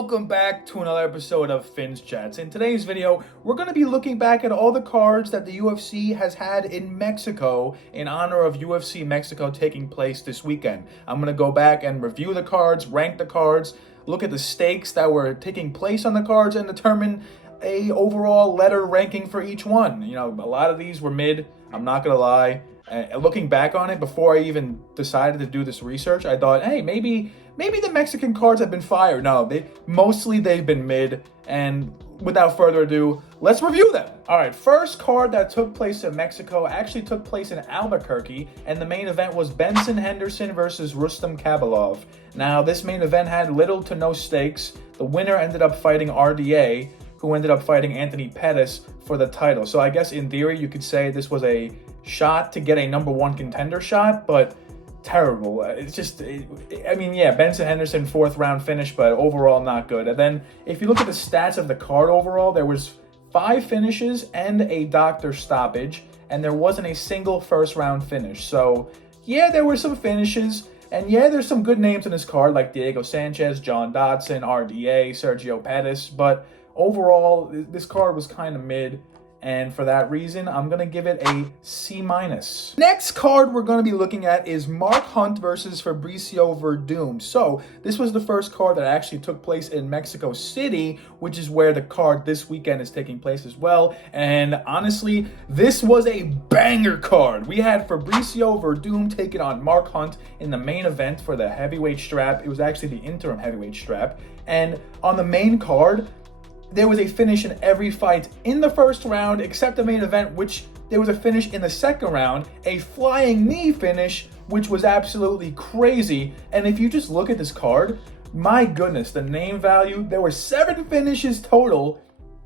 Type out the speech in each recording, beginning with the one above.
welcome back to another episode of Finn's Chats. In today's video, we're going to be looking back at all the cards that the UFC has had in Mexico in honor of UFC Mexico taking place this weekend. I'm going to go back and review the cards, rank the cards, look at the stakes that were taking place on the cards, and determine a overall letter ranking for each one. You know, a lot of these were mid, I'm not going to lie. Looking back on it, before I even decided to do this research, I thought, hey, maybe the Mexican cards have been fire. No, they've been mid. And without further ado, let's review them. All right, first card that took place in Mexico actually took place in Albuquerque, and the main event was Benson Henderson versus Rustam Khabilov. Now, this main event had little to no stakes. The winner ended up fighting RDA, who ended up fighting Anthony Pettis for the title. So I guess in theory, you could say this was a shot to get a number one contender shot, but terrible. It's just, Benson Henderson, 4th round finish, but overall not good. And then if you look at the stats of the card overall, there was 5 finishes and a doctor stoppage, and there wasn't a single first round finish. So yeah, there were some finishes, and yeah, there's some good names in this card like Diego Sanchez, John Dodson, RDA, Sergio Pettis, but overall, this card was kind of mid. And for that reason, I'm going to give it a C-. Next card we're going to be looking at is Mark Hunt versus Fabricio Verdum. So this was the first card that actually took place in Mexico City, which is where the card this weekend is taking place as well. And honestly, this was a banger card. We had Fabricio Verdum taking on Mark Hunt in the main event for the heavyweight strap. It was actually the interim heavyweight strap. And on the main card, there was a finish in every fight in the first round, except the main event, which there was a finish in the second round, a flying knee finish, which was absolutely crazy. And if you just look at this card, my goodness, the name value, there were 7 finishes total,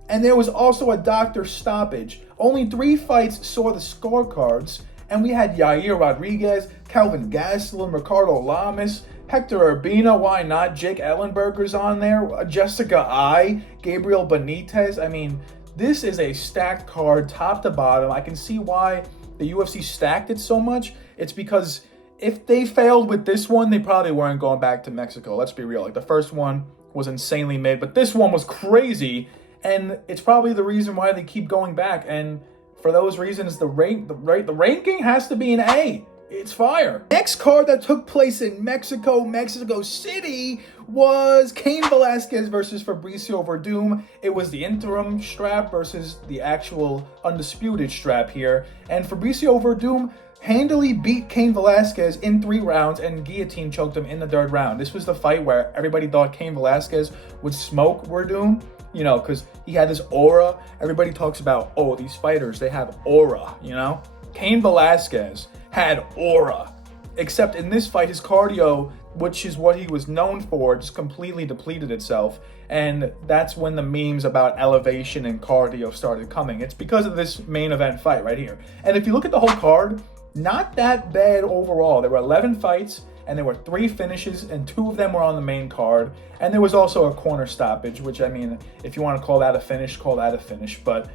and there was also a doctor stoppage. Only 3 fights saw the scorecards, and we had Yair Rodriguez, Kelvin Gastelum, Ricardo Lamas, Hector Urbina, why not? Jake Ellenberger's on there. Jessica I, Gabriel Benitez. I mean, this is a stacked card, top to bottom. I can see why the UFC stacked it so much. It's because if they failed with this one, they probably weren't going back to Mexico. Let's be real. Like, the first one was insanely mid, but this one was crazy, and it's probably the reason why they keep going back. And for those reasons, the ranking has to be an A. It's fire. Next card that took place in Mexico City, was Cain Velasquez versus Fabricio Verdum. It was the interim strap versus the actual undisputed strap here. And Fabricio Verdum handily beat Cain Velasquez in 3 rounds and guillotine choked him in the 3rd round. This was the fight where everybody thought Cain Velasquez would smoke Verdum, you know, because he had this aura. Everybody talks about, oh, these fighters, they have aura, you know? Cain Velasquez had aura, except in this fight, his cardio, which is what he was known for, just completely depleted itself. And that's when the memes about elevation and cardio started coming. It's because of this main event fight right here. And if you look at the whole card, not that bad overall. There were 11 fights, and there were 3 finishes, and 2 of them were on the main card. And there was also a corner stoppage, which, I mean, if you want to call that a finish, call that a finish. But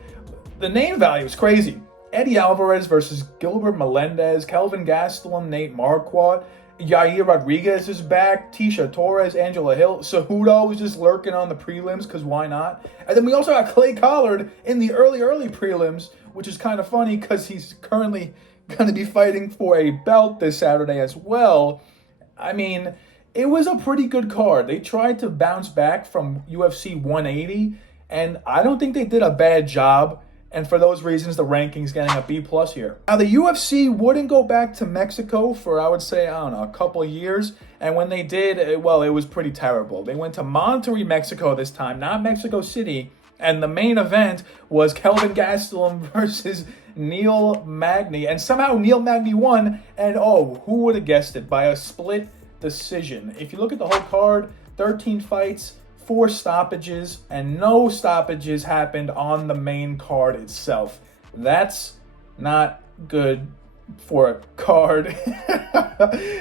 the name value is crazy. Eddie Alvarez versus Gilbert Melendez, Kelvin Gastelum, Nate Marquardt, Yair Rodriguez is back, Tisha Torres, Angela Hill, Cejudo is just lurking on the prelims, because why not? And then we also have Clay Collard in the early prelims, which is kind of funny because he's currently going to be fighting for a belt this Saturday as well. I mean, it was a pretty good card. They tried to bounce back from UFC 180, and I don't think they did a bad job. And for those reasons, the ranking's getting a B+ here. Now, the UFC wouldn't go back to Mexico for, I would say, I don't know, a couple of years. And when they did, it was pretty terrible. They went to Monterrey, Mexico this time, not Mexico City. And the main event was Kelvin Gastelum versus Neil Magny. And somehow Neil Magny won. And oh, who would have guessed it? By a split decision. If you look at the whole card, 13 fights, 4 stoppages, and no stoppages happened on the main card itself. That's not good for a card.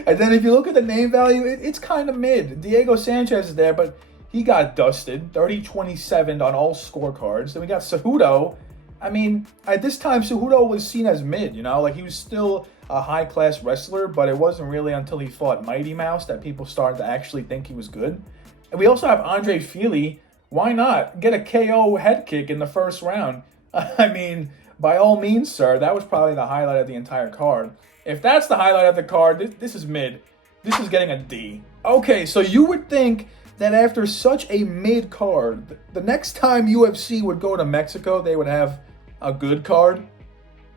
And then if you look at the name value, it's kind of mid. Diego Sanchez is there, but he got dusted, 30-27 on all scorecards. Then we got Cejudo. I mean, at this time, Cejudo was seen as mid, you know? Like, he was still a high-class wrestler, but it wasn't really until he fought Mighty Mouse that people started to actually think he was good. And we also have Andre Fili. Why not get a KO head kick in the first round? I mean, by all means, sir, that was probably the highlight of the entire card. If that's the highlight of the card, this is mid. This is getting a D. Okay, so you would think that after such a mid card, the next time UFC would go to Mexico, they would have a good card?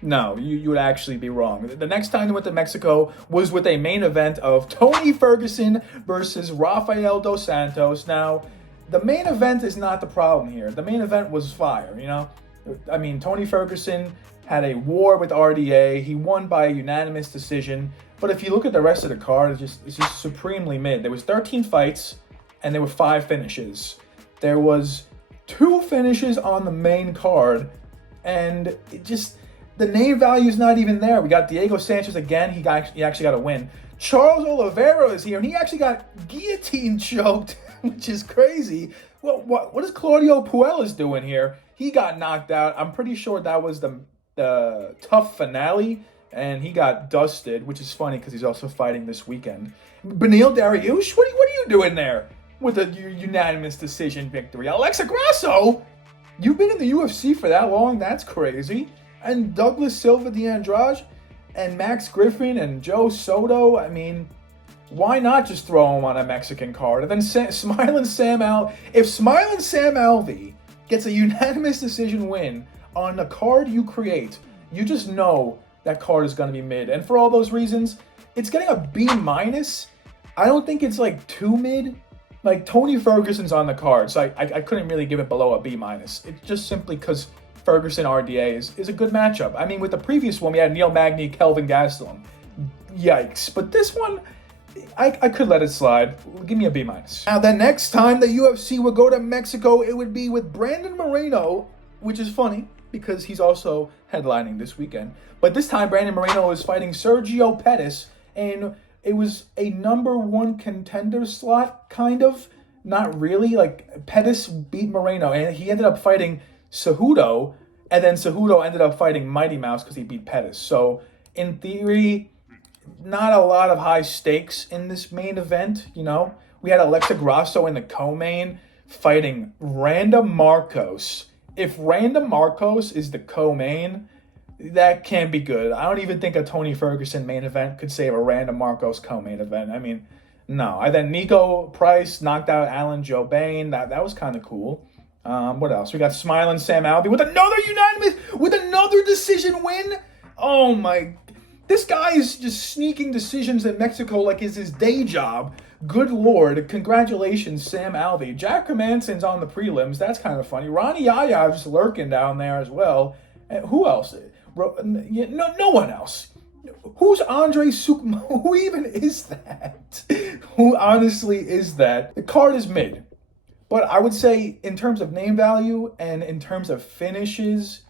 No, you would actually be wrong. The next time they went to Mexico was with a main event of Tony Ferguson versus Rafael dos Santos. Now, the main event is not the problem here. The main event was fire, you know? I mean, Tony Ferguson had a war with RDA. He won by a unanimous decision. But if you look at the rest of the card, it's just supremely mid. There was 13 fights, and there were 5 finishes. There was 2 finishes on the main card, and it just... the name value is not even there. We got Diego Sanchez again. He actually got a win. Charles Oliveira is here, and he actually got guillotine choked, which is crazy. Well, what is Claudio Puelles doing here? He got knocked out. I'm pretty sure that was the tough finale, and he got dusted, which is funny because he's also fighting this weekend. Beneil Dariush, what are you doing there with a unanimous decision victory? Alexa Grasso, you've been in the UFC for that long? That's crazy. And Douglas Silva de Andrade and Max Griffin and Joe Soto, I mean, why not just throw him on a Mexican card? And then if Smiling Sam Alvey gets a unanimous decision win on a card you create, you just know that card is going to be mid. And for all those reasons, it's getting a B-. I don't think it's like too mid. Like, Tony Ferguson's on the card, so I couldn't really give it below a B-. It's just simply because Ferguson RDA is a good matchup. I mean, with the previous one, we had Neil Magny, Kelvin Gastelum. Yikes. But this one, I could let it slide. Give me a B-. Now, the next time the UFC would go to Mexico, it would be with Brandon Moreno, which is funny because he's also headlining this weekend. But this time, Brandon Moreno is fighting Sergio Pettis, and it was a number 1 contender slot, kind of. Not really. Like, Pettis beat Moreno, and he ended up fighting Cejudo, and then Cejudo ended up fighting Mighty Mouse because he beat Pettis. So, in theory, not a lot of high stakes in this main event, you know? We had Alexa Grasso in the co-main fighting Randa Marcos. If Randa Marcos is the co-main, that can't be good. I don't even think a Tony Ferguson main event could save a Randa Marcos co-main event. I mean, no. And then Nico Price knocked out Alan Jobain. That was kind of cool. What else? We got Smiling Sam Alvey with another decision win. Oh my! This guy is just sneaking decisions in Mexico like it's his day job. Good Lord! Congratulations, Sam Alvey. Jack Hermansson's on the prelims. That's kind of funny. Ronnie Yaya just lurking down there as well. And who else? No one else. Who's Andre Sukma? Who even is that? Who honestly is that? The card is mid. But I would say in terms of name value and in terms of finishes,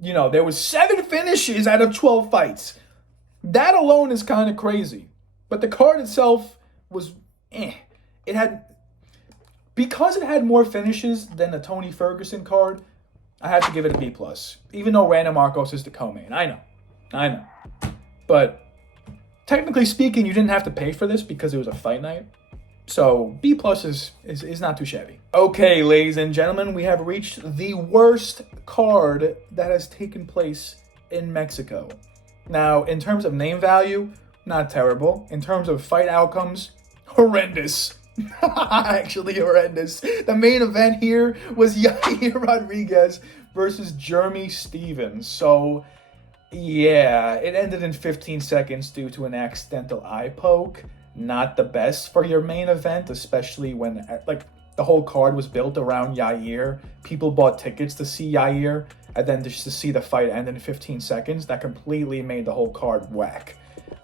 you know, there was 7 finishes out of 12 fights. That alone is kind of crazy. But the card itself was because it had more finishes than the Tony Ferguson card, I had to give it a B+. Even though Randa Marcos is the co-main. I know. But technically speaking, you didn't have to pay for this because it was a fight night. So B+ is not too shabby. Okay, ladies and gentlemen, we have reached the worst card that has taken place in Mexico. Now, in terms of name value, not terrible. In terms of fight outcomes, horrendous. Actually horrendous. The main event here was Yair Rodriguez versus Jeremy Stevens. So, yeah, it ended in 15 seconds due to an accidental eye poke. Not the best for your main event, especially when, like, the whole card was built around Yair. People bought tickets to see Yair, and then just to see the fight end in 15 seconds. That completely made the whole card whack.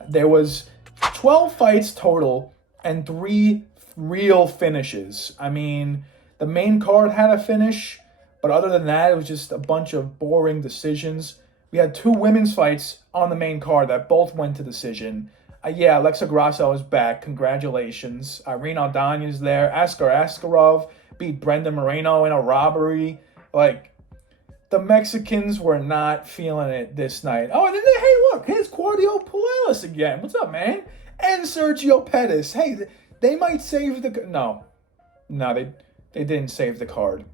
There was 12 fights total and 3 real finishes. I mean, the main card had a finish, but other than that, it was just a bunch of boring decisions. We had 2 women's fights on the main card that both went to decision. Yeah, Alexa Grasso is back. Congratulations. Irene Aldana is there. Askar Askarov beat Brendan Moreno in a robbery. Like, the Mexicans were not feeling it this night. Oh, and then, hey, look, here's Claudio Puelles again. What's up, man? And Sergio Pettis. Hey, they might save the... No. No, they didn't save the card.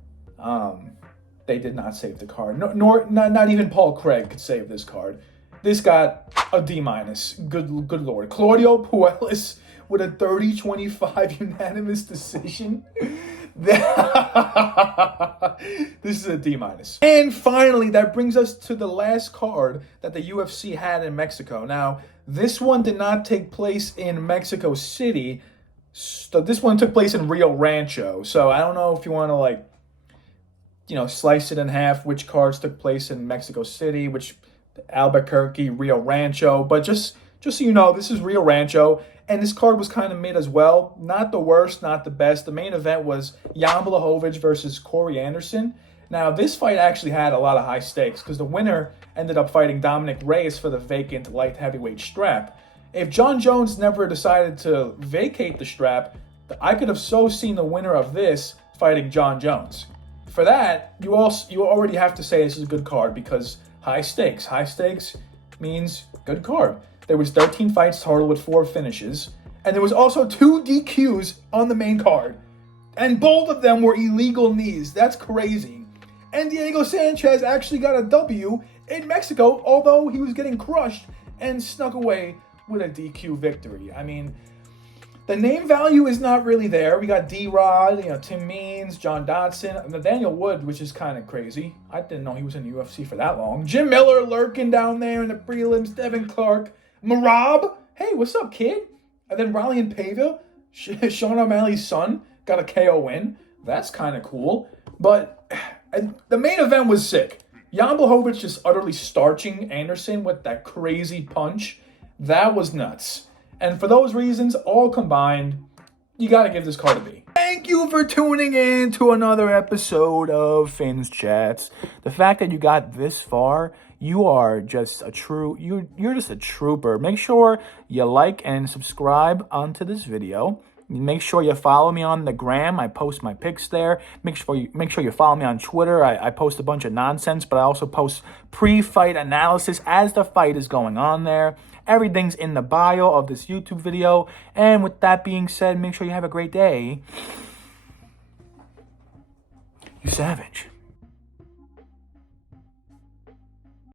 They did not save the card. Nor not even Paul Craig could save this card. This got a D-. Good lord. Claudio Puelles with a 30-25 unanimous decision. This is a D-. And finally, that brings us to the last card that the UFC had in Mexico. Now, this one did not take place in Mexico City. So this one took place in Rio Rancho. So I don't know if you want to slice it in half, which cards took place in Mexico City, which Albuquerque, Rio Rancho. But just so you know, this is Rio Rancho. And this card was kind of mid as well. Not the worst, not the best. The main event was Jan Blachowicz versus Corey Anderson. Now, this fight actually had a lot of high stakes because the winner ended up fighting Dominic Reyes for the vacant light heavyweight strap. If John Jones never decided to vacate the strap, I could have so seen the winner of this fighting John Jones. For that, you already have to say this is a good card because high stakes. High stakes means good card. There was 13 fights total with 4 finishes. And there was also 2 DQs on the main card. And both of them were illegal knees. That's crazy. And Diego Sanchez actually got a W in Mexico, although he was getting crushed and snuck away with a DQ victory. I mean, the name value is not really there. We got D-Rod, Tim Means, John Dodson, Nathaniel Wood, which is kind of crazy. I didn't know he was in the UFC for that long. Jim Miller lurking down there in the prelims. Devin Clark. Marab, hey, what's up, kid? And then Ryan Pavia, Sean O'Malley's son, got a KO win. That's kind of cool. But the main event was sick. Jan Blachowicz just utterly starching Anderson with that crazy punch. That was nuts. And for those reasons, all combined, you got to give this card a B. Thank you for tuning in to another episode of Finn's Chats. The fact that you got this far, you are just you're just a trooper. Make sure you like and subscribe onto this video. Make sure you follow me on the gram. I post my pics there. Make sure you follow me on Twitter. I post a bunch of nonsense, but I also post pre-fight analysis as the fight is going on there. Everything's in the bio of this YouTube video. And with that being said, make sure you have a great day. You savage.